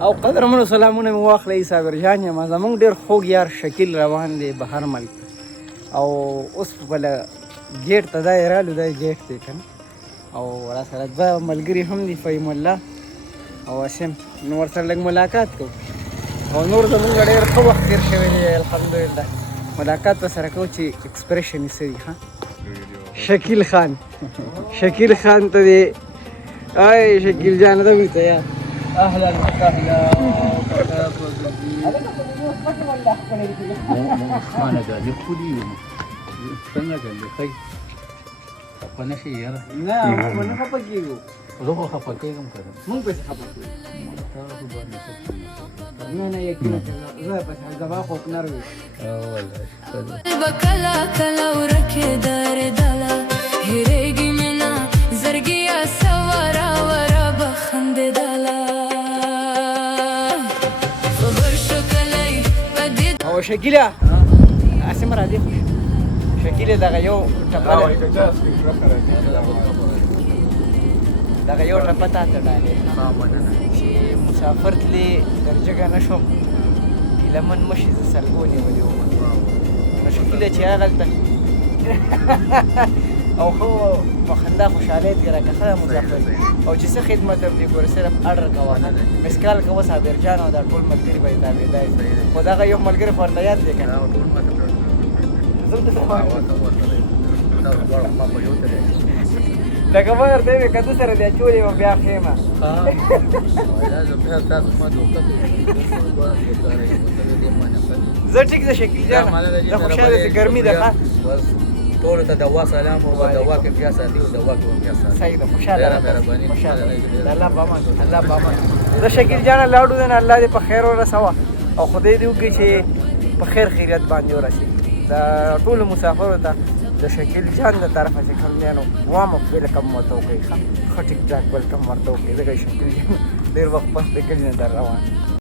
او قدرمنو سلامونه مې واخلئ صابر جان یم زموږ ډېر خوږ یار شکیل روان دی بهر ملک او اوس بله ګیټ ته دا یې رالو دا یې ګیټ دی که نه او راسره دوه ملګري هم دي فهیم الله او وسیم نو ورسره لږ ملاقات کوو او نور زموږ ډېر ښه وخت تېر شوی دی الحمدلله ملاقات به سره کوو چې اکسپریشن یې څه دي ښه شکیل خان شکیل خان ته دی آی شکیل جان ته وي ته یار اهلا وسهلا خانه ده دي خولي څنګه کوي خی خپه نه شي یاره نه موږ نه خفه کېږو زه خو خفه کېږم که نه موږ پسې خفه کېږو نه نه یقینا زه پسې زما خو نر وي به کله کله ورکې درېدله هېرېږي مې نه زړګیه سواره وره به خندېدله خبر شو کلی په دې او شکیله اسم راځي شکیله دغه یو ټپه دغه یو ټپه تا ته ډالې چې مسافر تلې در جګه نه شوم ګیلمن مشي زه سلګو نیولې وم نو شکیله چې هغلته او خو په خندا خوشحالۍ تېره که ښه مسافر او چې څه خدمت هم دې ګوره صرف اډر کوه مسکال کوه صابر جان او دا ټول ملګري به یې تابعدار خو دغه یو ملګری خو ورته یاد دی که نه لکه ما درته ویې که ته سره د اچولې وم بیا ښه یم زه ټیک ده شکیل جانه زه خوشحاله چې ګرمي ده ښه ټولو ته دوا سلام او دوا کې بیا ساتي او دوا کې بیا ساتي صحیح ده خوشحاله الله بامان الله بامان زه شکیل جانه لاړو دی نه الله دې په خیر ورسوه او خدای دې وکړي چې په خیر خیریت باندې ورسېږي د ټولو مسافرو ته د شکیل جان د طرفه چې کوم دی نو وام ویلکم ورته وکړئ ښه ټیک ټاک ویلکم ورته وکړئ ځکه شکیل جان ډېر وخت پس د کلي نه در روان